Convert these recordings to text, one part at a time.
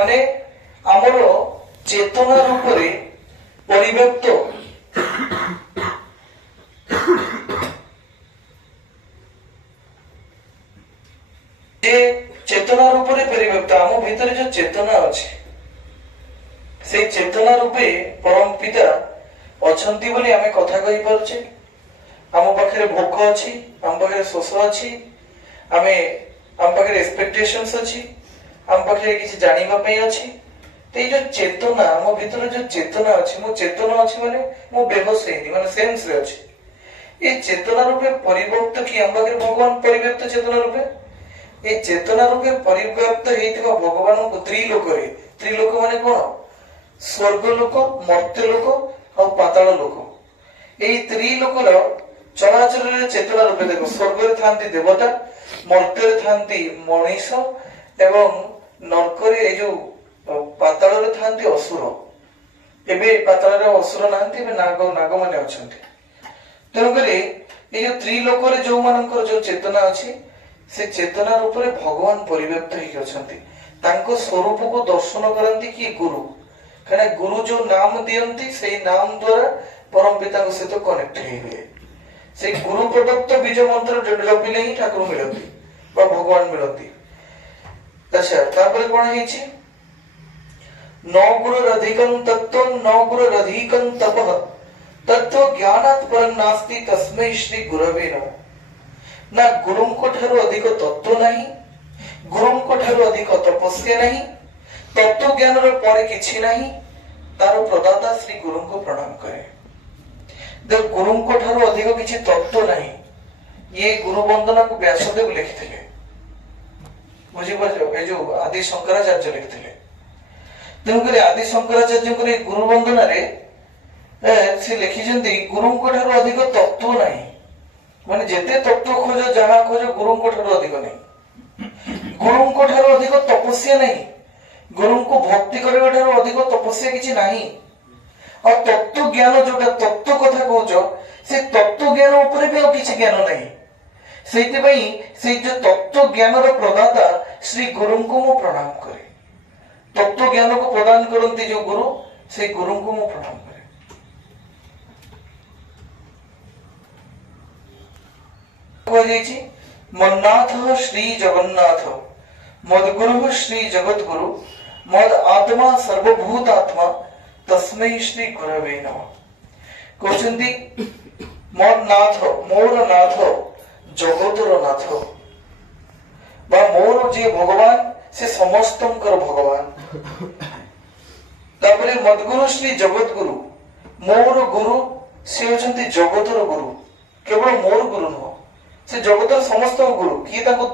মানে আমার চেতনার উপরে পরিব্যক্ত যে চেতনার উপরে পরিব্যক্ত আম ভিতরে যে চেতনা আছে সেই চেতনা রূপে পরম পিতা অছন্তি বলি আমি কথা কই পারছি। আম পাখে ভোক ଅଛି, আম পাখে শোষ ଅଛି, আমি আম পাখে এক্সপেক্টেশনস ଅଛି, আম পাখে কিছু জানিবা পাই ଅଛି। এই যে চেতনা আম ভিতরে যে চেতনা আছে, মো চেতনা আছে মানে মো বেহোশ হইনি মানে সেন্স রে আছে। এই চেতনা রূপে পরিবর্ত কি আম পাখে ভগবান পরিব্যক্ত চেতনা রূপে এই চেতনা রূপে পরিব্যক্ত হইଥିବା ভগবানଙ୍କୁ ତ୍ରିଲୋକରେ, ତ୍ରିଲୋକ ମାନେ কোন? ସ୍ୱର୍ଗ ଲୋକ, ମର୍ତ୍ତ୍ୟ ଲୋକ ଆଉ ପାତାଳ ଲୋକ। এই ତ୍ରିଲୋକର ଚଳାଚଳରେ ଚେତନା ରୂପେ ଦେଖ, ସ୍ୱର୍ଗରେ ଥାନ୍ତି ଦେବତା, ମର୍ତ୍ତ୍ୟରେ ଥାନ୍ତି ମଣିଷ ଏବଂ ନର୍କରେ ଏଇ ଯୋଉ ପାତାଳରେ ଥାନ୍ତି ଅସୁର। ଏବେ ପାତାଳରେ ଅସୁର ନାହାନ୍ତି, ଏବେ ନାଗମାନେ ଅଛନ୍ତି। ତେଣୁକରି ଏଇ ଯୋଉ ତ୍ରିଲୋକରେ ଯୋଉମାନଙ୍କର ଯୋଉ ଚେତନା ଅଛି ସେ ଚେତନା ରୂପରେ ଭଗବାନ ପରିବ୍ୟକ୍ତ ହେଇକି ଅଛନ୍ତି। ତାଙ୍କ ସ୍ୱରୂପକୁ ଦର୍ଶନ କରନ୍ତି କିଏ? ଗୁରୁ। କାରଣ ଗୁରୁ ଯୋଉ ନାମ ଦିଅନ୍ତି ସେଇ ନାମ ଦ୍ୱାରା ପରମ ପିତାଙ୍କ ସହିତ କନେକ୍ଟ ହେଇ ହୁଏ। ସେଇ ଗୁରୁ ପ୍ରଦତ୍ତ ବୀଜ ମନ୍ତ୍ର ଜପିଲେ ହିଁ ଠାକୁର ମିଳନ୍ତି ବା ଭଗବାନ ମିଳନ୍ତି। ଆଚ୍ଛା, ତାପରେ କଣ ହେଇଛି? ନ ଗୁରୁରଧିକଂ ତତ୍ତ୍ୱଂ ନ ଗୁରୁରଧିକଂ ତପଃ ତତ୍ତ୍ୱ ଜ୍ଞାନାତ୍ ପରଂ ନାସ୍ତି ତସ୍ମୈ ଶ୍ରୀ ଗୁରବେ ନମଃ। ନା ଗୁରୁଙ୍କ ଠାରୁ ଅଧିକ ତତ୍ତ୍ୱ ନାହିଁ, ଗୁରୁଙ୍କ ଠାରୁ ଅଧିକ ତପସ୍ୟା ନାହିଁ, ତତ୍ତ୍ୱ ଜ୍ଞାନର ପରେ କିଛି ନାହିଁ। ତାର ପ୍ରଦାତା ଶ୍ରୀ ଗୁରୁଙ୍କୁ ପ୍ରଣାମ କରେ। ଗୁରୁଙ୍କ ଠାରୁ ଅଧିକ କିଛି ତତ୍ତ୍ୱ ନାହିଁ। ଇଏ ଗୁରୁ ବନ୍ଦନାକୁ ବ୍ୟାସଦେବ ଲେଖିଥିଲେ, ବୁଝିପାରୁଛ? ଏ ଯୋଉ ଆଦି ଶଙ୍କରାଚାର୍ଯ୍ୟ ଲେଖିଥିଲେ। ତେଣୁକରି ଆଦି ଶଙ୍କରାଚାର୍ଯ୍ୟଙ୍କର ଏଇ ଗୁରୁ ବନ୍ଦନାରେ ସେ ଲେଖିଛନ୍ତି ଗୁରୁଙ୍କ ଠାରୁ ଅଧିକ ତତ୍ତ୍ୱ ନାହିଁ। ମାନେ ଯେତେ ତତ୍ତ୍ୱ ଖୋଜ ଯାହା ଖୋଜ ଗୁରୁଙ୍କ ଠାରୁ ଅଧିକ ନାହିଁ। ଗୁରୁଙ୍କ ଠାରୁ ଅଧିକ ତପସ୍ୟା ନାହିଁ। ଗୁରୁଙ୍କୁ ଭକ୍ତି କରିବା ଠାରୁ ଅଧିକ ତପସ୍ୟା କିଛି ନାହିଁ। ଆଉ ତତ୍ତ୍ୱ ଜ୍ଞାନ ଯୋଉଟା ତତ୍ତ୍ୱ କଥା କହୁଛ ସେ ତତ୍ତ୍ୱ ଜ୍ଞାନ ଉପରେ ବି ଆଉ କିଛି ଜ୍ଞାନ ନାହିଁ। ସେଇଥିପାଇଁ ସେଇ ଯୋଉ ତତ୍ତ୍ୱ ଜ୍ଞାନର ପ୍ରଦାତା ଶ୍ରୀ ଗୁରୁଙ୍କୁ ମୁଁ ପ୍ରଣାମ କରେ। ତତ୍ତ୍ୱ ଜ୍ଞାନକୁ ପ୍ରଦାନ କରନ୍ତି ଯୋଉ ଗୁରୁ, ସେଇ ଗୁରୁଙ୍କୁ ମୁଁ ପ୍ରଣାମ କରେ। କୁହାଯାଇଛି ମନ୍ନାଥ ଶ୍ରୀ ଜଗନ୍ନାଥ ମଦଗୁରୁ ଶ୍ରୀ ଜଗତଗୁରୁ ମଦ ଆତ୍ମା ସର୍ବଭୂତ ଆତ୍ମା ତସ୍ମୈ ଶ୍ରୀ ଗୁରବେ ନମଃ। କହୁଛନ୍ତି ମୋର ନାଥ, ମୋର ନାଥ, ଜଗତର ନାଥ ବା ମୋର ଯିଏ ଭଗବାନ ସେ ସମସ୍ତଙ୍କର ଭଗବାନ। ତାପରେ ମଦଗୁରୁ ଶ୍ରୀ ଜଗତଗୁରୁ, ମୋର ଗୁରୁ ସେ ହଉଛନ୍ତି ଜଗତର ଗୁରୁ। କେବଳ ମୋର ଗୁରୁ ନୁହଁ, ସେ ଜଗତର ସମସ୍ତଙ୍କ ଗୁରୁ। କିଏ ତାଙ୍କୁ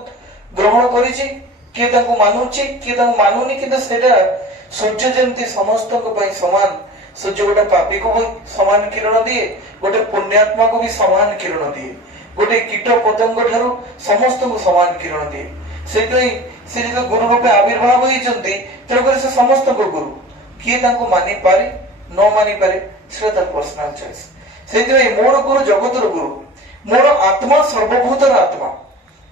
ଗ୍ରହଣ କରିଛି, କିଏ ତାଙ୍କୁ ମାନୁଛି, କିଏ ତାଙ୍କୁ ମାନୁନି, କିନ୍ତୁ ସେଇଟା ସୂର୍ଯ୍ୟ ଯେମିତି ସମସ୍ତଙ୍କ ପାଇଁ ସମାନ। ସୂର୍ଯ୍ୟ ଗୋଟେ ପାପୀକୁ ବି ସମାନ କିରଣ ଦିଏ, ଗୋଟେ ପୁଣ୍ୟାତ୍ମାକୁ ବି ସମାନ କିରଣ ଦିଏ, ଗୋଟେ କୀଟ ପତଙ୍ଗ ଠାରୁ ସମସ୍ତଙ୍କୁ ସମାନ କିରଣ ଦିଏ। ସେଇଥିପାଇଁ ସେ ଯେତେବେଳେ ଗୁରୁ ରୂପେ ଆବିର୍ଭାବ ହେଇଛନ୍ତି, ତେଣୁକରି ସେ ସମସ୍ତଙ୍କ ଗୁରୁ। କିଏ ତାଙ୍କୁ ମାନିପାରେ ନ ମାନିପାରେ ସେଟା ତାର ପର୍ସନାଲ ଚଏସ୍। ସେଇଥିପାଇଁ ମୋର ଗୁରୁ ଜଗତର ଗୁରୁ। ମୋର ଆତ୍ମା ସର୍ବଭୂତର ଆତ୍ମା।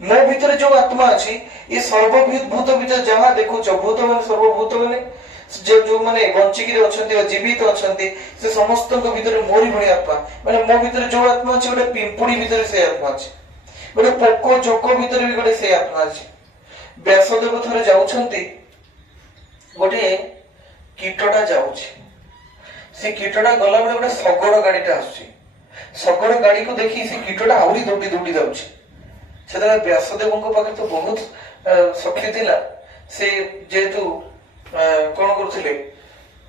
ମୋ ଭିତରେ ଯୋଉ ଆତ୍ମା ଅଛି ଏ ସର୍ବଭୂତ ଭିତରେ ଯାହା ଦେଖୁଛ, ଭୂତ ମାନେ ସର୍ବଭୂତ ମାନେ ଯୋଉମାନେ ବଞ୍ଚିକିରି ଅଛନ୍ତି ବା ଜୀବିତ ଅଛନ୍ତି ସେ ସମସ୍ତଙ୍କ ଭିତରେ ମୋରି ଭଳି ଆତ୍ମା। ମାନେ ମୋ ଭିତରେ ଯୋଉ ଆତ୍ମା ଅଛି, ଗୋଟେ ପିମ୍ପୁଡି ଭିତରେ ସେଇ ଆତ୍ମା ଅଛି, ଗୋଟେ ପୋକ ଜୋକ ଭିତରେ ବି ଗୋଟେ ସେଇ ଆତ୍ମା ଅଛି। ବ୍ୟାସଦେବ ଥରେ ଯାଉଛନ୍ତି, ଗୋଟେ କୀଟଟା ଯାଉଛି, ସେ କୀଟଟା ଗଲାବେଳେ ଗୋଟେ ଶଗଡ ଗାଡିଟା ଆସୁଛି। ଶଗଡ ଗାଡିକୁ ଦେଖି ସେ କୀଟଟା ଆହୁରି ଦୌଡି ଦୌଡି ଯାଉଛି। ସେତେବେଳେ ବ୍ୟାସଦେବଙ୍କ ପାଖରେ ତ ବହୁତ ଶକ୍ତି ଥିଲା। ସେ ଯେହେତୁ କଣ କରୁଥିଲେ,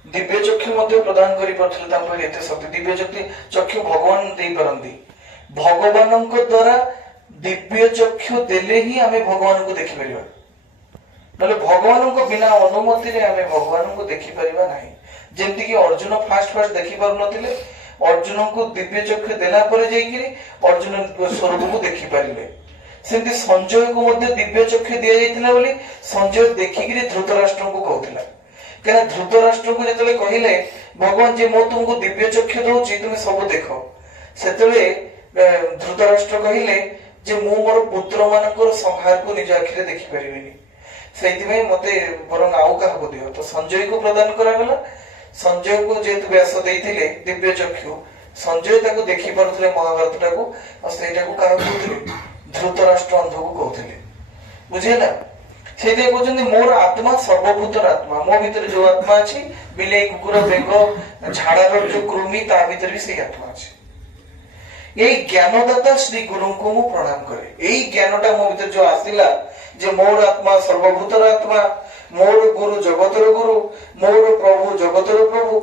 ଦିବ୍ୟ ଚକ୍ଷୁ ମଧ୍ୟ ପ୍ରଦାନ କରିପାରୁଥିଲେ। ତାଙ୍କ ପାଖରେ ଏତେ ଶକ୍ତି, ଦିବ୍ୟ ଚକ୍ଷୁ ଭଗବାନ ଦେଇପାରନ୍ତି। ଭଗବାନଙ୍କ ଦ୍ଵାରା ଦିବ୍ୟ ଚକ୍ଷୁ ଦେଲେ ହିଁ ଆମେ ଭଗବାନଙ୍କୁ ଦେଖିପାରିବା, ନହେଲେ ଭଗବାନଙ୍କ ବିନା ଅନୁମତିରେ ଆମେ ଭଗବାନଙ୍କୁ ଦେଖିପାରିବା ନାହିଁ। ଯେମିତିକି ଅର୍ଜୁନ ଫାଷ୍ଟ ଦେଖି ପାରୁନଥିଲେ, ଅର୍ଜୁନଙ୍କୁ ଦିବ୍ୟ ଚକ୍ଷୁ ଦେଲା ପରେ ଯାଇକିରି ଅର୍ଜୁନ ସ୍ୱରୂପକୁ ଦେଖିପାରିଲେ। ସେମିତି ସଞ୍ଜୟକୁ ମଧ୍ୟ ଦିବ୍ୟ ଚକ୍ଷୁ ଦିଆଯାଇଥିଲା ବୋଲି ସଞ୍ଜୟ ଦେଖିକିରି ଧୃତରାଷ୍ଟ୍ରଙ୍କୁ କହୁଥିଲା। କାହିଁକିନା ଧୃତରାଷ୍ଟ୍ରଙ୍କୁ ଯେତେବେଳେ କହିଲେ ଭଗବାନ ଯେ ମୁଁ ତୁମକୁ ଦିବ୍ୟ ଚକ୍ଷୁ ଦଉଛି, ତୁମେ ସବୁ ଦେଖ, ସେତେବେଳେ ଧୃତରାଷ୍ଟ୍ର କହିଲେ ଯେ ମୁଁ ମୋର ପୁତ୍ର ମାନଙ୍କର ସଂହାରକୁ ନିଜ ଆଖିରେ ଦେଖିପାରିବିନି। ସେଇଥିପାଇଁ ମତେ ବରଂ ଆଉ କାହାକୁ ଦିଅ। ତ ସଞ୍ଜୟକୁ ପ୍ରଦାନ କରାଗଲା। ସଞ୍ଜୟକୁ ଯେହେତୁ ବ୍ୟାସ ଦେଇଥିଲେ ଦିବ୍ୟ ଚକ୍ଷୁ, ସଞ୍ଜୟ ତାକୁ ଦେଖି ପାରୁଥିଲେ ମହାଭାରତଟାକୁ, ଆଉ ସେଇଟାକୁ କାହାକୁ କହୁଥିଲେ? ଧୃତରାଷ୍ଟ୍ର ଅନ୍ଧକୁ କହୁଥିଲେ। ବୁଝିହେଲା? ସେଇଥିପାଇଁ କହୁଛନ୍ତି ମୋର ଆତ୍ମା ସର୍ବଭୂତର ଆତ୍ମା। ମୋ ଭିତରେ ଯୋଉ ଆତ୍ମା ଅଛି, ବିଲେଇ କୁକୁର ବେଙ୍ଗ ଝାଡାର ଯୋଉ କୃମି, ତା ଭିତରେ ବି ସେଇ ଆତ୍ମା ଅଛି। ଏଇ ଜ୍ଞାନଦାତା ଶ୍ରୀ ଗୁରୁଙ୍କୁ ମୁଁ ପ୍ରଣାମ କରେ। ଏଇ ଜ୍ଞାନଟା ମୋ ଭିତରେ ଯୋଉ ଆସିଲା ଯେ ମୋର ଆତ୍ମା ସର୍ବଭୂତର ଆତ୍ମା, ମୋର ଗୁରୁ ଜଗତର ଗୁରୁ, ମୋର ପ୍ରଭୁ ଜଗତର ପ୍ରଭୁ,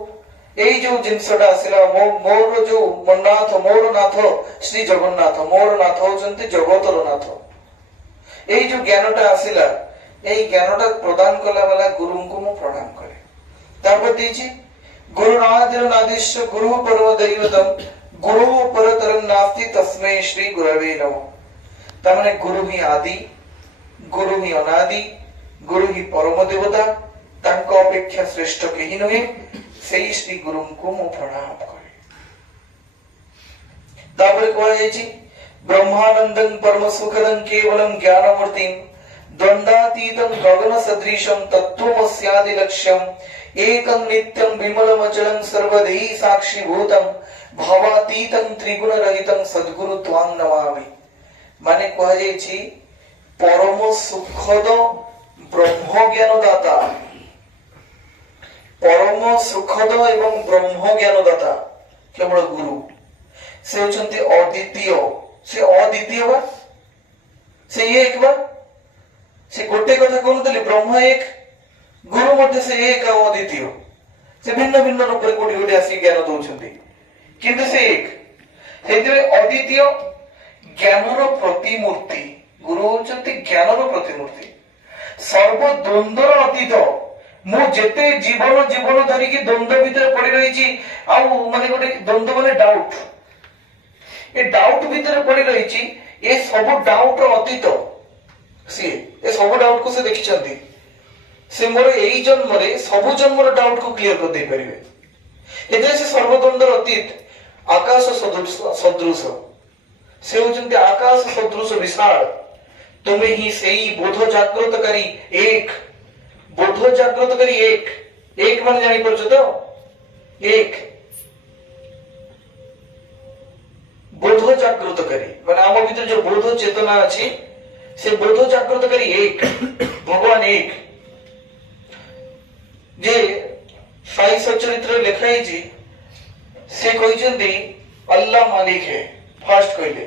ଏଇ ଯୋଉ ଜିନିଷଟା ଆସିଲା, ମୋର ଯୋଉ ମନ୍ନାଥ, ମୋର ନାଥ ଶ୍ରୀ ଜଗନ୍ନାଥ, ମୋର ନାଥ ହଉଛନ୍ତି ଜଗତର ନାଥ। ଏଇ ଯୋଉ ଜ୍ଞାନଟା ଆସିଲା, ଏଇ ଜ୍ଞାନଟା ପ୍ରଦାନ କଲା ବାଲା ଗୁରୁଙ୍କୁ ମୁଁ ପ୍ରଣାମ କରେ। ତାପରେ ଦେଇଛି ଗୁରୁ ନାଦିର ନାଦିଶ୍ୟ ଗୁରୁ ପରମ ଦୈବତମ ଗୁରୁ ପରତରଂ ନାସ୍ତି ତସ୍ମୈ ଶ୍ରୀ ଗୁରବେ ନମଃ। ତାମାନେ ଗୁରୁ ହିଁ ଆଦି, ଗୁରୁ ହିଁ ଅନାଦି, ଗୁରୁ ହିଁ ପରମ ଦେବତା, ତାଙ୍କ ଅପେକ୍ଷା ଶ୍ରେଷ୍ଠ କେହି ନୁହେଁ। ସେଇ ଶ୍ରୀ ଗୁରୁଙ୍କୁ ମୁଁ ପ୍ରଣାମ କରେ। ତାପରେ କୁହାଯାଇଛି ବ୍ରହ୍ମାନନ୍ଦଂ ପରମ ସୁଖଦଂ କେବଳଂ ଜ୍ଞାନମୂର୍ତ୍ତିଂ ଦ୍ୱନ୍ଦ୍ୱାତୀତଂ ଗଗନ ସଦୃଶଂ ତତ୍ତ୍ୱମସ୍ୟାଦି ଲକ୍ଷ୍ୟଂ ଏକଂ ନିତ୍ୟଂ ବିମଳମଚଳଂ ସର୍ବଦେହି ସାକ୍ଷୀଭୂତଂ ଭବାତୀତଂ ତ୍ରିଗୁଣ ରହିତଂ ସଦ୍ଗୁରୁ ତ୍ୱାଂ ନମାମି। ମାନେ କୁହାଯାଇଛି ପରମ ସୁଖଦ ବ୍ରହ୍ମ ଜ୍ଞାନ ଦାତା, ପରମ ସୁଖଦ ଏବଂ ବ୍ରହ୍ମ ଜ୍ଞାନ ଦାତା କେବଳ ଗୁରୁ। ସେ ହଉଛନ୍ତି ଅଦ୍ୱିତୀୟ। ସେ ଅଦ୍ୱିତୀୟ ବା ସେ ଏକ ବା ସେ ଗୋଟେ କଥା କହୁନଥିଲେ, ବ୍ରହ୍ମ ଏକ, ଗୁରୁ ମଧ୍ୟ ସେ ଏକ ଆଉ ଅଦ୍ୱିତୀୟ। ସେ ଭିନ୍ନ ଭିନ୍ନ ରୂପରେ କୋଉଠି କୋଉଠି ଆସିକି ଜ୍ଞାନ ଦଉଛନ୍ତି, କିନ୍ତୁ ସେ ଏକ। ସେଇଥିପାଇଁ ଅଦ୍ୱିତୀୟ, ଜ୍ଞାନର ପ୍ରତିମୂର୍ତ୍ତି। ଗୁରୁ ହଉଛନ୍ତି ଜ୍ଞାନର ପ୍ରତିମୂର୍ତ୍ତି, ସର୍ବଦ୍ୱନ୍ଦ୍ୱର ଅତୀତ। ମୁଁ ଯେତେ ଜୀବନ ଧରିକି ଦ୍ୱନ୍ଦ୍ୱ ଭିତରେ ପଡି ରହିଛି, ଆଉ ମାନେ ଗୋଟେ ଦ୍ୱନ୍ଦ୍ୱ ମାନେ ଡାଉଟ, ଏ ଡାଉଟ ଭିତରେ ପଡି ରହିଛି, ଏ ସବୁ ଡାଉଟର ଅତୀତ ସିଏ। ଏ ସବୁ ଡାଉଟକୁ ସେ ଦେଖିଛନ୍ତି। ସେ ମୋର ଏଇ ଜନ୍ମରେ ସବୁ ଜନ୍ମର ଡାଉଟକୁ କ୍ଲିୟର କରିଦେଇ ପାରିବେ। ଏଥିରେ ସେ ସର୍ବଦ୍ୱନ୍ଦ୍ୱର ଅତୀତ, ଆକାଶ ସଦୃଶ। ସେ ହଉଛନ୍ତି ଆକାଶ ସଦୃଶ ବିଶାଳ। ତୁମେ ହିଁ ସେଇ ବୋଧ ଜାଗ୍ରତକାରୀ ଏକ, ବୋଧ ଜାଗ୍ରତକାରୀ ଏକ। ଏକ ମାନେ ଜାଣିପାରୁଛ ତ? ଏକ ବୋଧ ଜାଗ୍ରତକାରୀ ମାନେ ଆମ ଭିତରେ ଯୋଉ ବୋଧ ଚେତନା ଅଛି, ସେ ବୋଧ ଜାଗ୍ରତକାରୀ ଏକ, ଭଗବାନ ଏକ। ଯେ ସାଇ ସଚରିତ୍ରରେ ଲେଖା ହେଇଛି, ସେ କହିଛନ୍ତି ଅଲ୍ଲାହ ମାଲିକ ହେ। ଫାଷ୍ଟ କହିଲେ,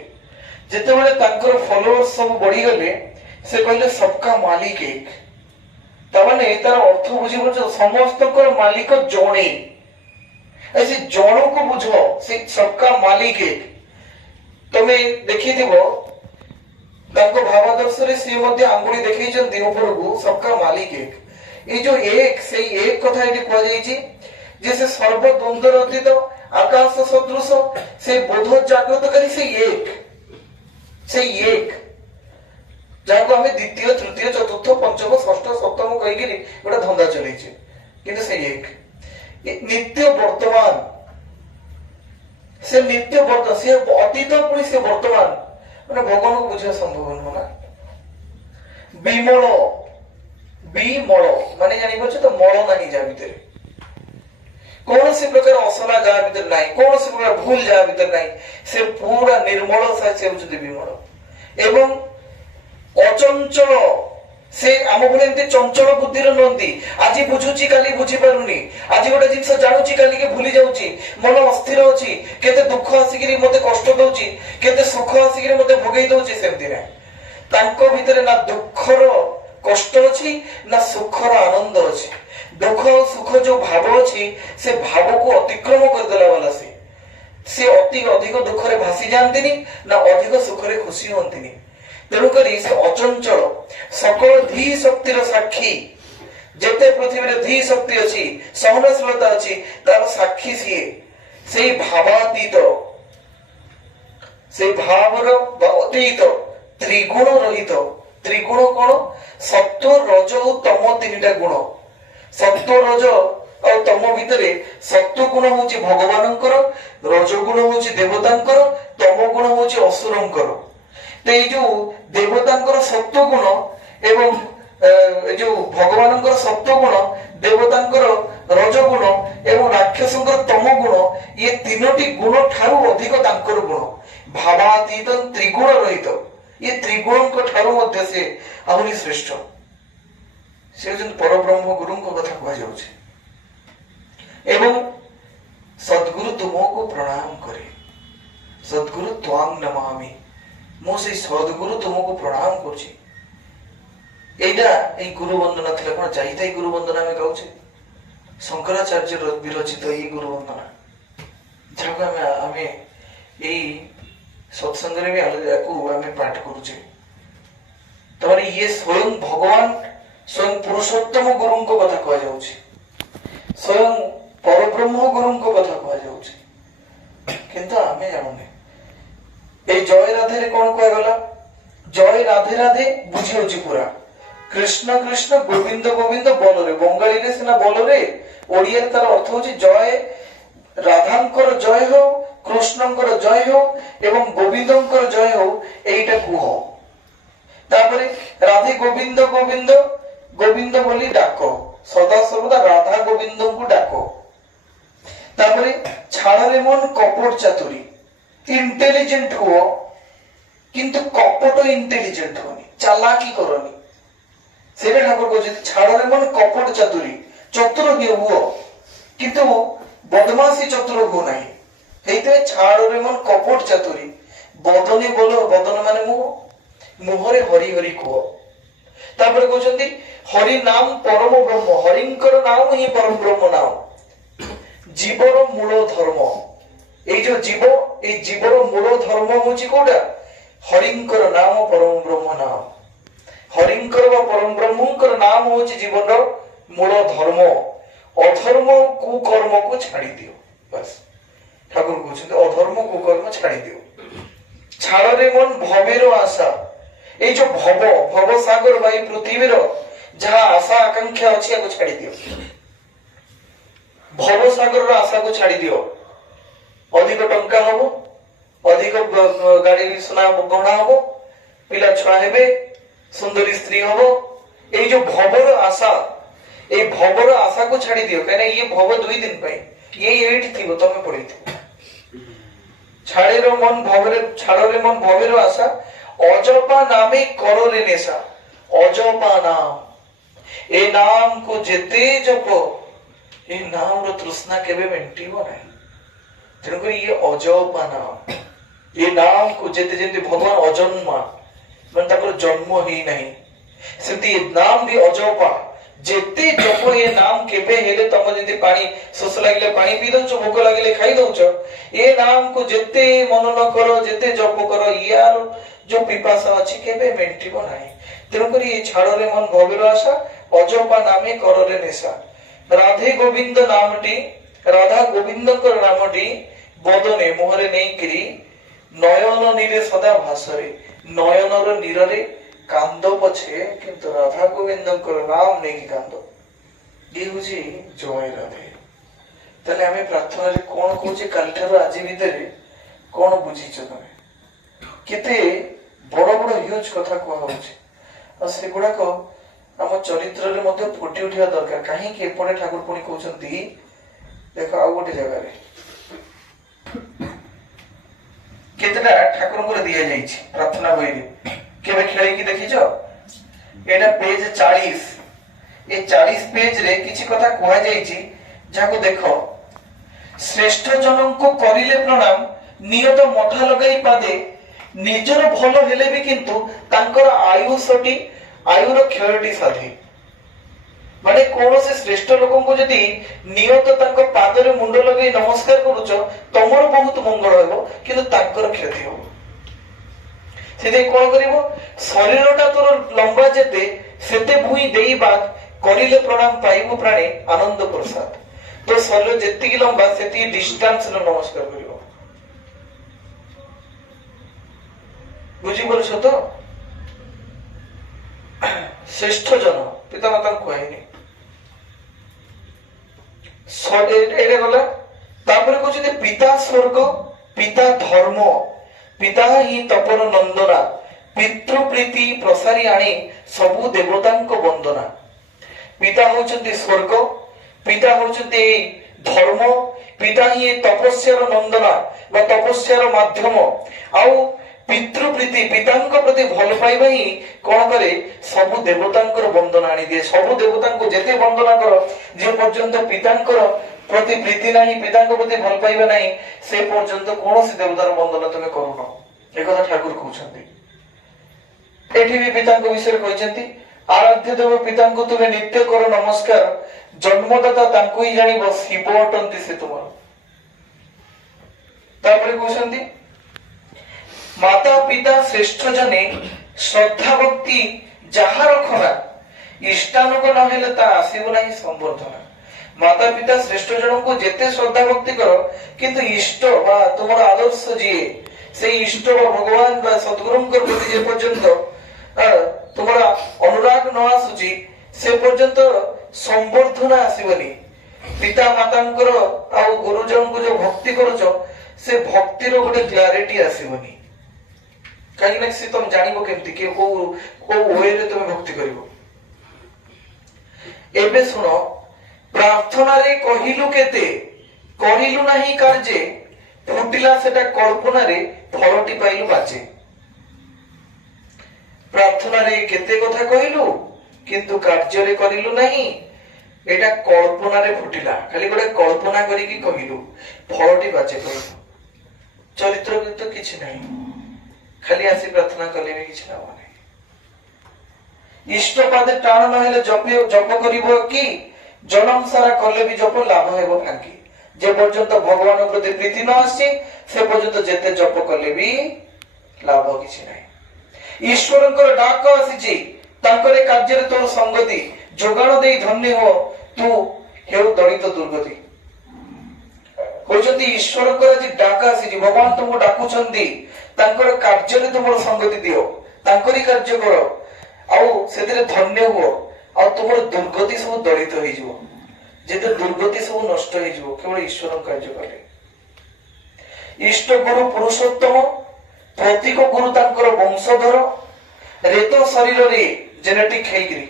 ଯେତେବେଳେ ତାଙ୍କର ଫଲୋଅର୍ସ ସବୁ ବଢିଗଲେ, ସେ କହିଲେ ସବକା ମାଲିକ ଏକ। ତାମାନେ ତାର ଅର୍ଥ ବୁଝିପାରୁଛ, ସମସ୍ତଙ୍କର ମାଲିକ ଜଣେ। ସେ ଜଣକୁ ବୁଝ, ସେ ସବକା ମାଲିକ ଏକ। ତମେ ଦେଖିଥିବ ତାଙ୍କ ଭାବାଦର୍ଶରେ ସିଏ ମଧ୍ୟ ଆଙ୍ଗୁଳି ଦେଖେଇଛନ୍ତି ଉପରକୁ, ସବକା ମାଲିକ ଏକ। ଏଇ ଯୋଉ ଏକ, ସେଇ ଏକ କଥା ଏଠି କୁହାଯାଇଛି ଯେ ସେ ସର୍ବଦ୍ୱନ୍ଦ୍ୱର ଅତୀତ, ଆକାଶ ସଦୃଶ, ସେ ବୋଧ ଜାଗ୍ରତକାରୀ, ସେଇ ଏକ, ସେଇ ଏକ ଯାହାକୁ ଆମେ ଦ୍ୱିତୀୟ ତୃତୀୟ ଚତୁର୍ଥ ପଞ୍ଚମ ଷଷ୍ଠ ସପ୍ତମ କହିକିରି ଗୋଟେ ଧନ୍ଦା ଚଲେଇଛେ, କିନ୍ତୁ ସେଇ ଏକ ନିତ୍ୟ ବର୍ତ୍ତମାନ। ସେ ନିତ୍ୟ ବର୍ତ୍ତମାନ, ସେ ଅତୀତ ପୁଣି ସେ ବର୍ତ୍ତମାନ। ମାନେ ଭଗବାନଙ୍କୁ ବୁଝିବା ସମ୍ଭବ ନୁହଁ ନା। ବିମଳ, ବିମଳ ମାନେ ଜାଣିପାରୁଛ ତ, ମଳ ନାହିଁ ଯାହା ଭିତରେ, କୌଣସି ପ୍ରକାର ଅସନା ଯାହା ଭିତରେ ନାହିଁ, କୌଣସି ପ୍ରକାର ଭୁଲ ଯାହା ଭିତରେ ନାହିଁ, ସେ ପୁରା ନିର୍ମଳ। ସେ ହେଉଛନ୍ତି ବିମଳ ଏବଂ ଅଚଞ୍ଚଳ। ସେ ଆମ ଭଳି ଏମିତି ଚଞ୍ଚଳ ବୁଦ୍ଧିର ନୁହନ୍ତି। ଆଜି ବୁଝୁଛି କାଲି ବୁଝିପାରୁନି, ଆଜି ଗୋଟେ ଜିନିଷ ଜାଣୁଛି କାଲିକି ଭୁଲି ଯାଉଛି, ମନ ଅସ୍ଥିର ଅଛି, କେତେ ଦୁଃଖ ଆସିକିରି ମତେ କଷ୍ଟ ଦଉଛି, କେତେ ସୁଖ ଆସିକିରି ମତେ ଭୋଗେଇ ଦଉଛି। ସେମିତି ନାହିଁ, ତାଙ୍କ ଭିତରେ ନା ଦୁଃଖର କଷ୍ଟ ଅଛି, ନା ସୁଖର ଆନନ୍ଦ ଅଛି। ଦୁଃଖ ଆଉ ସୁଖ ଯୋଉ ଭାବ ଅଛି, ସେ ଭାବକୁ ଅତିକ୍ରମ କରିଦେଲା ବାଲା ସେ ଅତି ଅଧିକ ଦୁଃଖରେ ଭାସି ଯାଆନ୍ତିନି, ନା ଅଧିକ ସୁଖରେ ଖୁସି ହୁଅନ୍ତିନି। ତେଣୁକରି ସେ ଅଚଞ୍ଚଳ, ସକଳ ଧୀ ଶକ୍ତିର ସାକ୍ଷୀ। ଯେତେ ପୃଥିବୀରେ ଧୀ ଶକ୍ତି ଅଛି, ସହନଶୀଳତା ଅଛି, ତାର ସାକ୍ଷୀ ସିଏ। ସେଇ ଭାବାତୀତ, ସେଇ ଭାବର ଅତୀତ, ତ୍ରିଗୁଣ ରହିତ। ତ୍ରିଗୁଣ କଣ? ସତ୍ଵ ରଜ ଓ ତମ ତିନିଟା ଗୁଣ। ସତ୍ଵ ରଜ ଆଉ ତମ ଭିତରେ ସତ୍ଵ ଗୁଣ ହଉଛି ଭଗବାନଙ୍କର, ରଜ ଗୁଣ ହଉଛି ଦେବତାଙ୍କର, ତମ ଗୁଣ ହଉଛି ଅସୁରଙ୍କର। ତ ଏଇ ଯୋଉ ଦେବତାଙ୍କର ସତ୍ଵ ଗୁଣ ଏବଂ ଏ ଯୋଉ ଭଗବାନଙ୍କର ସତ୍ୟ ଗୁଣ, ଦେବତାଙ୍କର ରଜ ଗୁଣ ଏବଂ ରାକ୍ଷସଙ୍କର ତମ ଗୁଣ, ଇଏ ତିନୋଟି ଗୁଣ ଠାରୁ ଅଧିକ ତାଙ୍କର ଗୁଣ। ଭାବାତୀତ ତ୍ରିଗୁଣ ରହିତ, ଇଏ ତ୍ରିଗୁଣଙ୍କ ଠାରୁ ମଧ୍ୟ ସେ ଆହୁରି ଶ୍ରେଷ୍ଠ। ସେ ହଉଛନ୍ତି ପରବ୍ରହ୍ମ ଗୁରୁଙ୍କ କଥା କୁହାଯାଉଛି। ଏବଂ ସଦ୍ଗୁରୁ ତୁମକୁ ପ୍ରଣାମ କରେ, ସଦ୍ଗୁରୁ ତ୍ୱାଂ ନମାମି, ମୁଁ ସେଇ ସଦ୍ଗୁରୁ ତୁମକୁ ପ୍ରଣାମ କରୁଛି। এইটা এই গুরু বন্দনা ଥିଲା କଣ ଯାଇଥାଏ ଗୁରୁ ବନ୍ଦନା ଆମେ ଗାଉଛେ, ଶଙ୍କରାଚାର୍ଯ୍ୟ ବିରଚିତ ଏଇ ଗୁରୁ ବନ୍ଦନା, ଯାହାକୁ ଆମେ ଏଇ ସତ୍ସଙ୍ଗରେ ବି ୟାକୁ ଆମେ ପାଠ କରୁଛେ। ତାପରେ ଇଏ ସ୍ୱୟଂ ଭଗବାନ, ସ୍ୱୟଂ ପୁରୁଷୋତ୍ତମ ଗୁରୁଙ୍କ କଥା କୁହାଯାଉଛି, ସ୍ୱୟଂ ପରବ୍ରହ୍ମ ଗୁରୁଙ୍କ କଥା କୁହାଯାଉଛି, କିନ୍ତୁ ଆମେ ଜାଣୁନେ। এই জয় রাধেরে কোন কুହାଗଲା, জয় রাধে রাধে বুঝি হଉଛି পুরা, কৃষ্ণ কৃষ্ণ গোবিন্দ গোবিন্দ বলরে, বঙ্গালীরে সিনা বলরে, ওড়িয়ার তার অর্থ হচ্ছে জয় রাধাঙ্কর জয় হোক, কৃষ্ণঙ্কর জয় হোক এবং গোবিন্দঙ্কর জয় হোক, এইটা কুহ। তারপরে রাধে গোবিন্দ গোবিন্দ, গোবিন্দ বলি ডাক, সদা সর্বদা রাধা গোবিন্দଙ୍କୁ ডাক। তারপরে ছাড়ারে মন কপট চাতুরী, ইন্টেলিজেন্ট হুও কিন্তু কপট ইন্টেলিজেন্ট হনি, চালাকি করনি। সেটা ঠাকুর বলছেন ছাড়ারে মন কপট চাতুরী, চতুর হুও কিন্তু বদমাসি চতুর হুও নাই। এইতে ছাড়রে মন কপট চাতুরী, বদনে বলো, বদন মানে মুহ, মুহরে হরি হরি কুহ। তারপরে কହୁଛନ୍ତି হরি নাম পরম ব্রহ্ম, হরিঙ্কর নাম ହିଁ পরম ব্রহ্ম নাম, জীবর মূল ধর্ম। এই যে জীব, এই জীবর মূল ধর্ম হচ্ছে কোটা, হরিঙ্কর নাম পরম ব্রহ্ম নাম। হরিঙ্কর বা পরম ব্রহ্মঙ্কর নাম হচ্ছে জীবনর মূল ধর্ম। অধর্ম কুকর্মକୁ ଛାଡ଼ି ଦିଅ, বাস ঠাকুর কହୁଛନ୍ତି অধর্ম কুকর্ম ছাড়ি দিও। ছাড়রে মন ভবের আশা, এই যে ভব, ভব সাগর বা এই পৃথিবীর যাহা আশা আকাঙ্ক্ষা ଅଛି ୟାକୁ ଛାଡ଼ି ଦିଅ। ভব সাগরର ଆଶାକୁ ଛାଡ଼ି ଦିଅ। ଅଧିକ ଟଙ୍କା ହବ, ଅଧିକ ଗାଡି ସୁନା ଗହଣା ହବ, ପିଲା ଛୁଆ ହେବେ, ସୁନ୍ଦରୀ ସ୍ତ୍ରୀ ହବ, এই যে ভবর আশা, এই ভবর আশাକୁ ଛାଡ଼ି ଦିଅ, କାହିଁକି ଇଏ ଭବ 2 ଦିନ ପାଇଁ, ଇଏ ଏଇଠି ଥିବ, ତମେ ପଡିଥିବ। ছাড়ের মন ভবের, ছাড়রে মন ভবের আশা, অজপা নামে কররে নেশা। অজপা নাম, এই নামକୁ ଯେତେ ଜପ, এই ନାମର ତୃଷ୍ଣା କେବେ ମେଣ୍ଟିବ ନାହିଁ। ତେଣୁକରି ଇଏ ଅଜପା ନାମ, ଏ ନାମକୁ ଯେତେ, ଯେମିତି ଭଗବାନ ଅଜନ୍ମା, ମାନେ ତାଙ୍କର ଜନ୍ମ ହେଇନାହିଁ, ସେମିତି ଏ ନାମ ବି ଅଜପା। ଯେତେ ଜପ ଏ ନାମ କେବେ ହେଲେ, ତମ ଯେମିତି ପାଣି ଶୋଷ ଲାଗିଲେ ପାଣି ପିଇ ଦଉଛ, ଭୋକ ଲାଗିଲେ ଖାଇ ଦଉଛ, ଏ ନାମକୁ ଯେତେ ମନନ କର, ଯେତେ ଜପ କର, ଇୟାର ଯୋଉ ପିପାସା ଅଛି କେବେ ମେଣ୍ଟିବ ନାହିଁ। ତେଣୁକରି ଏ ଛାଡରେ ମନ ଭବେର ଆଶା, ଅଜପା ନାମେ କରରେ ନେଶା। ରାଧେ ଗୋବିନ୍ଦ ନାମଟି, ରାଧା ଗୋବିନ୍ଦଙ୍କର ନାମଟି ବଦନେ ମୁହଁରେ ନେଇକିରି, ନୟନ ନୀରେ ସଦା ଭାସରେ, ନୟନର ନୀରରେ କାନ୍ଦ ପଛେ କିନ୍ତୁ ରାଧା ଗୋବିନ୍ଦଙ୍କର ନାମ ନେଇକି କାନ୍ଦ। ଇଏ ହଉଛି ଜୟ ରାଧେ। ତାହେଲେ ଆମେ ପ୍ରାର୍ଥନାରେ କଣ କହୁଛେ, କାଲିଠାରୁ ଆଜି ଭିତରେ କଣ ବୁଝିଛ ତମେ? କେତେ ବଡ ବଡ ହ୍ୟୁଜ କଥା କୁହାହଉଛି, ଆଉ ସେଗୁଡାକ ଆମ ଚରିତ୍ରରେ ମଧ୍ୟ ଫୁଟି ଉଠିବା ଦରକାର। କାହିଁକି ଏପଟେ ଠାକୁର ପୁଣି କହୁଛନ୍ତି, ଦେଖ ଆଉ ଗୋଟେ ଜାଗାରେ କେତେଟା ଠାକୁରଙ୍କର ଦିଆଯାଇଛି ପ୍ରାର୍ଥନା ବହିରେ, କେବେ ଖେଳିକି ଦେଖିଛ? ଏଇଟା ପେଜ 40, ଏ 40 ପେଜରେ କିଛି କଥା କୁହାଯାଇଛି, ଯାହାକୁ ଦେଖ। ଶ୍ରେଷ୍ଠ ଜନଙ୍କୁ କରିଲେ ପ୍ରଣାମ, ନିୟତ ମଠା ଲଗାଇ ପାଦେ, ନିଜର ଭଲ ହେଲେ ବି କିନ୍ତୁ ତାଙ୍କର ଆୟୁଷଟି, ଆୟୁର କ୍ଷୟଟି ସାଧେ। ମାନେ କୌଣସି ଶ୍ରେଷ୍ଠ ଲୋକଙ୍କୁ ଯଦି ନିୟତ ତାଙ୍କ ପାଦରେ ମୁଣ୍ଡ ଲଗେଇ ନମସ୍କାର କରୁଛ, ତମର ବହୁତ ମଙ୍ଗଳ ହେବ, କିନ୍ତୁ ତାଙ୍କର କ୍ଷତି ହବ। ସେଥିପାଇଁ କଣ କରିବ, ଶରୀରଟା ତୋର ଲମ୍ବା ଯେତେ, ସେତେ ଭୂଇଁ ଦେଇ ବାଦ, କରିଲେ ପ୍ରଣାମ ପାଇବ ପ୍ରାଣେ ଆନନ୍ଦ ପ୍ରସାଦ। ତ ଶରୀର ଯେତିକି ଲମ୍ବା ସେତିକି ଡିଷ୍ଟାନ୍ସରେ ନମସ୍କାର କରିବ। ବୁଝିପାରୁଛ ତ? ଶ୍ରେଷ୍ଠ ଜନ ପିତା ମାତାଙ୍କୁ କୁହାଇନି, ଏଇଟା ଗଲା। ତାପରେ କହୁଛନ୍ତି ପିତା ସ୍ୱର୍ଗ, ପିତା ଧର୍ମ, ପିତା ହିଁ ତପନ ନନ୍ଦନା, ପିତୃପ୍ରୀତି ପ୍ରସାରି ଆଣି ସବୁ ଦେବତାଙ୍କ ବନ୍ଦନା। ପିତା ହଉଛନ୍ତି ସ୍ୱର୍ଗ, ପିତା ହଉଛନ୍ତି ଏଇ ଧର୍ମ, ପିତା ହିଁ ତପସ୍ୟାର ନନ୍ଦନା ବା ତପସ୍ୟାର ମାଧ୍ୟମ। ଆଉ ପିତୃପ୍ରୀତି ପିତାଙ୍କ ପ୍ରତି ଭଲ ପାଇବା ହିଁ କଣ କରେ, ସବୁ ଦେବତାଙ୍କର ବନ୍ଦନା ଆଣିଦିଏ। ସବୁ ଦେବତାଙ୍କୁ ଯେତେ ବନ୍ଦନା କର, ଯେ ପର୍ଯ୍ୟନ୍ତ ପିତାଙ୍କର ପ୍ରତି ପ୍ରୀତି ନାହିଁ, ପିତାଙ୍କ ପ୍ରତି ଭଲ ପାଇବା ନାହିଁ, ସେ ପର୍ଯ୍ୟନ୍ତ କୌଣସି ଦେବତାର ବନ୍ଦନା ତୁମେ କରୁନ। ଏକଥା ଠାକୁର କହୁଛନ୍ତି। ଏଠି ବି ପିତାଙ୍କ ବିଷୟରେ କହିଛନ୍ତି, ଆରାଧ୍ୟ ଦେବ ପିତାଙ୍କୁ ତୁମେ ନିତ୍ୟ କର ନମସ୍କାର, ଜନ୍ମଦାତା ତାଙ୍କୁ ହିଁ ଜାଣିବ, ଶିବ ଅଟନ୍ତି ସେ ତୁମର। ତାପରେ କହୁଛନ୍ତି, ମାତା ପିତା ଶ୍ରେଷ୍ଠ ଜନେ ଶ୍ରଦ୍ଧା ଭକ୍ତି ଯାହାର ଖରା, ଇଷ୍ଟାନୁକ ନହେଲେ ତା ଆସିବ ନାହିଁ ସମ୍ବର୍ଦ୍ଧନା। ମାତା ପିତା ଶ୍ରେଷ୍ଠ ଜଣଙ୍କୁ ଯେତେ ଶ୍ରଦ୍ଧା ଭକ୍ତି କର, କିନ୍ତୁ ଇଷ୍ଟ ବା ତୁମର ଆଦର୍ଶ ଯିଏ, ସେଇ ଇଷ୍ଟ ବା ଭଗବାନ ବା ସଦ୍ଗୁରୁଙ୍କ ପ୍ରତି ଯେ ପର୍ଯ୍ୟନ୍ତ ତୁମର ଅନୁରାଗ ନ ଆସୁଛି, ସେ ପର୍ଯ୍ୟନ୍ତ ସମ୍ବର୍ଦ୍ଧନା ଆସିବନି। ପିତା ମାତାଙ୍କର ଆଉ ଗୁରୁଜନଙ୍କୁ ଯୋଉ ଭକ୍ତି କରୁଛ, ସେ ଭକ୍ତିର ଗୋଟେ କ୍ଲାରିଟି ଆସିବନି। କାହିଁକି ନା ସେ ତମେ ଜାଣିବ କେମିତି କି କୋଉ ୱେରେ ତମେ ଭକ୍ତି କରିବ। ଏବେ ଶୁଣ, ପ୍ରାର୍ଥନାରେ କହିଲୁ କେତେ, କରିଲୁ ନାହିଁ କାର୍ଯ୍ୟ, ଫୁଟିଲା ସେଟା କଳ୍ପନାରେ, ଫଳଟି ପାଇଲୁ ବାଜେ। ପ୍ରାର୍ଥନାରେ କେତେ କଥା କହିଲୁ, କିନ୍ତୁ କାର୍ଯ୍ୟରେ କରିଲୁ ନାହିଁ, ଏଟା କଳ୍ପନାରେ ଫୁଟିଲା। ଖାଲି ଗୋଟେ କଳ୍ପନା କରିକି କହିଲୁ, ଫଳଟି ବାଜେ କହିଲୁ। ଚରିତ୍ର କିନ୍ତୁ କିଛି ନାହିଁ, ଖାଲି ଆସି ପ୍ରାର୍ଥନା କଲେ ବି କିଛି ଲାଭ ନାହିଁ। ଇଷ୍ଟ ପାଦେ ଟାଣ ନହେଲେ ଜପ କରିବ କି, ଜନମ ସାରା କଲେ ବି ଜପ ଲାଭ ହେବ କାହିଁକି। ଯେ ପର୍ଯ୍ୟନ୍ତ ଭଗବାନଙ୍କ ପ୍ରତି ପ୍ରୀତି ନ ଆସିଛି, ସେ ପର୍ଯ୍ୟନ୍ତ ଯେତେ ଜପ କଲେ ବି ଲାଭ କିଛି ନାହିଁ। ଈଶ୍ୱରଙ୍କର ଡାକ ଆସିଛି, ତାଙ୍କର କାର୍ଯ୍ୟରେ ତୋର ସଙ୍ଗତି, ଯୋଗାଣ ଦେଇ ଧନ୍ୟ ହୋ ତୁ ହେଉ ଦଳିତ ଦୁର୍ଗତି। କହୁଛନ୍ତି ଈଶ୍ୱରଙ୍କର ଆଜି ଡାକ ଆସିଛି, ଭଗବାନ ତୁମକୁ ଡାକୁଛନ୍ତି, ତାଙ୍କର କାର୍ଯ୍ୟରେ ତୁମର ସଙ୍ଗତି ଦିଅ, ତାଙ୍କରି କାର୍ଯ୍ୟ କର, ଆଉ ସେଥିରେ ଧନ୍ୟ ହୁଅ, ଆଉ ତୁମର ଦୁର୍ଗତି ସବୁ ଦଳିତ ହେଇଯିବ। ଯେତେ ଦୁର୍ଗତି ସବୁ ନଷ୍ଟ ହେଇଯିବ କେବଳ ଈଶ୍ୱରଙ୍କ କାର୍ଯ୍ୟ କଲେ। ଇଷ୍ଟ ଗୁରୁ ପୁରୁଷୋତ୍ତମ, ପ୍ରତୀକ ଗୁରୁ ତାଙ୍କର ବଂଶଧର, ରେତ ଶରୀରରେ ଜେନେଟିକ ହେଇକିରି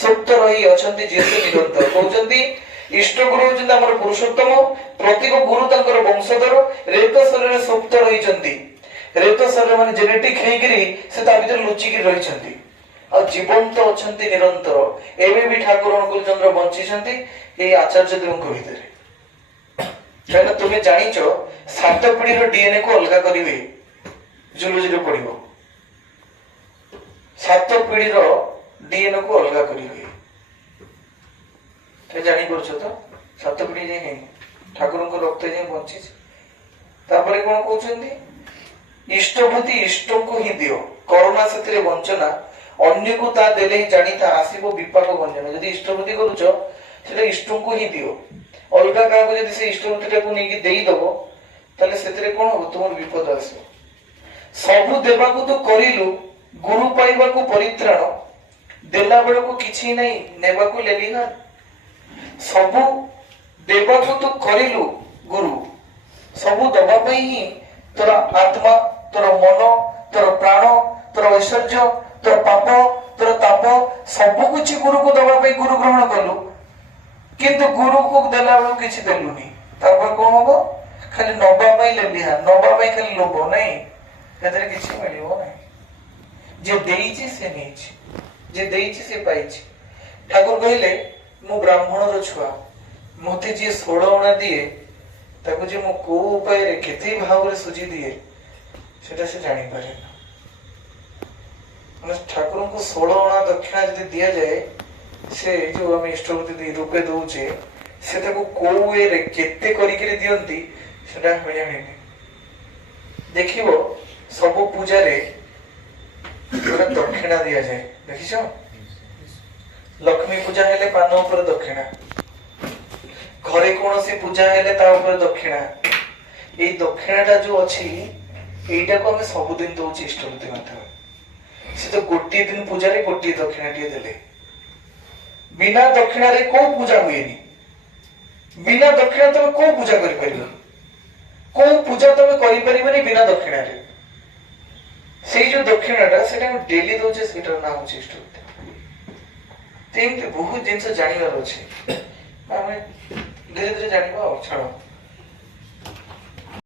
ସୁପ୍ତ ରହି ଅଛନ୍ତି ଯିଏ ସେ ନିରନ୍ତର। କହୁଛନ୍ତି ଇଷ୍ଟ ଗୁରୁ ହଉଛନ୍ତି ଆମର ପୁରୁଷୋତ୍ତମ, ପ୍ରତୀକ ଗୁରୁ ତାଙ୍କର ବଂଶଧର, ରେତ ଶରୀରରେ ସୁପ୍ତ ରହିଛନ୍ତି। ରେତ ଶରୀର ମାନେ ଜେନେଟିକ ହେଇକିରି ସେ ତା ଭିତରେ ଲୁଚିକି ରହିଛନ୍ତି, ଆଉ ଜୀବନ୍ତ ଅଛନ୍ତି ନିରନ୍ତର। ଏବେ ବି ଠାକୁର ଅନୁକୂଳ ଚନ୍ଦ୍ର ବଞ୍ଚିଛନ୍ତି ଏଇ ଆଚାର୍ଯ୍ୟ ଦେବଙ୍କ ଭିତରେ। କାହିଁକିନା ତୁମେ ଜାଣିଛ 7 ପିଢିର DNA କୁ ଅଲଗା କରିବେ, ଜୁଲୋଜିରେ ପଢିବ। 7 ପିଢିର DNA କୁ ଅଲଗା କରିବେ, ଜାଣିପାରୁଛ ତ? 7 ପିଢି ଯାଏ ହେଇନି, ଠାକୁରଙ୍କ ରକ୍ତ ଯାଏ ବଞ୍ଚିଛି। ତାପରେ କଣ କହୁଛନ୍ତି, ଇଷ୍ଟଭୂତି ଇଷ୍ଟଙ୍କୁ ହିଁ ଦିଅ, କରୋନା ସେଥିରେ ବଞ୍ଚନା, ଅନ୍ୟକୁ ତା ଦେଲେ ହିଁ ଜାଣିଥା ଆସିବ ବିପାକ ଭଞ୍ଜନ। ଯଦି ଇଷ୍ଟଭୂତି କରୁଛ, ସେଟା ଇଷ୍ଟଙ୍କୁ ହିଁ ଦିଅ। ଅଲଗା କାହାକୁ ଯଦି ସେ ଇଷ୍ଟଭୂତି ଟାକୁ ନେଇକି ଦେଇଦବ, ତାହେଲେ ସେଥିରେ କଣ ହବ, ତୁମର ବିପଦ ଆସିବ। ସବୁ ଦେବାକୁ ତୁ କରିଲୁ, ଗୁରୁ ପାଇବାକୁ ପରିତ୍ରାଣ, ଦେଲା ବେଳକୁ କିଛି ନାହିଁ, ନେବାକୁ ଲେଲିହାନ। ସବୁ ଦେବାକୁ ତୁ କରିଲୁ ଗୁରୁ, ସବୁ ଦବା ପାଇଁ ହିଁ ତୋର ଆତ୍ମା, ତୋର ମନ, ତୋର ପ୍ରାଣ, ତୋର ଐଶ୍ୱର୍ଯ୍ୟ, ତୋର ପାପ, ତୋର ତାପ, ସବୁ କିଛି ଗୁରୁକୁ ଦବା ପାଇଁ ଗୁରୁ ଗ୍ରହଣ କଲୁ, କିନ୍ତୁ ଗୁରୁକୁ ଦେଲା ବେଳକୁ କିଛି ଦେଲୁନି। ତାପରେ କଣ ହବ, ଖାଲି ନବା ପାଇଁ ଲେଲିହାନ, ନବା ପାଇଁ ଖାଲି ଲୋଭ, ନାହିଁ ସେଥିରେ କିଛି ମିଳିବ ନାହିଁ। ଯେ ଦେଇଛି ସେ ନେଇଛି, ଯେ ଦେଇଛି ସେ ପାଇଛି। ଠାକୁର କହିଲେ ମୁଁ ବ୍ରାହ୍ମଣର ଛୁଆ, ମତେ ଯିଏ 16 ଅଣା ଦିଏ, ତାକୁ ଯେ ମୁଁ କୋଉ ଉପାୟରେ କେତେ ଭାବରେ ସୁଝି ଦିଏ, ସେଟା ସେ ଜାଣିପାରେ ନା। ମାନେ ଠାକୁରଙ୍କୁ 16 ଅଣା ଦକ୍ଷିଣା ଯଦି ଦିଆଯାଏ, ସେ ଯୋଉ ଆମେ ଇଷ୍ଟଭୂତି ରୂପେ ଦଉଛେ, ସେ ତାକୁ କୋଉ ୱେରେ କେତେ କରିକିରି ଦିଅନ୍ତି ସେଟା ଆମେ ଜାଣିନି। ଦେଖିବ ସବୁ ପୂଜାରେ ଗୋଟେ ଦକ୍ଷିଣା ଦିଆଯାଏ, ଦେଖିଛ? ଲକ୍ଷ୍ମୀ ପୂଜା ହେଲେ ପାନ ଉପରେ ଦକ୍ଷିଣା, ଘରେ କୌଣସି ପୂଜା ହେଲେ ତା ଉପରେ ଦକ୍ଷିଣା। ଏଇ ଦକ୍ଷିଣାଟା ଯୋଉ ଅଛି, ଏଇଟାକୁ ଆମେ ସବୁଦିନ ଦଉଛେ ଇଷ୍ଟଭୂତି ମାଧ୍ୟମରେ। ସେ ତ ଗୋଟିଏ ଦିନ ପୂଜାରେ ଗୋଟିଏ ଦକ୍ଷିଣାଟିଏ ଦେଲେ। ବିନା ଦକ୍ଷିଣାରେ କୋଉ ପୂଜା ହୁଏନି। ବିନା ଦକ୍ଷିଣା ତମେ କୋଉ ପୂଜା କରିପାରିବ, କୋଉ ପୂଜା ତମେ କରିପାରିବନି ବିନା ଦକ୍ଷିଣାରେ। ସେଇ ଯୋଉ ଦକ୍ଷିଣଟା ସେଟା ଆମେ ଡେଲି ଦଉଛେ, ସେଇଟାର ନାଁ ହଉଛି ଇଷ୍ଟବୃତ୍ତି। ଏମିତି ବହୁତ ଜିନିଷ ଜାଣିବାର ଅଛି, ଆମେ ଧୀରେ ଧୀରେ ଜାଣିବା ଆଉ। ଛାଡ଼।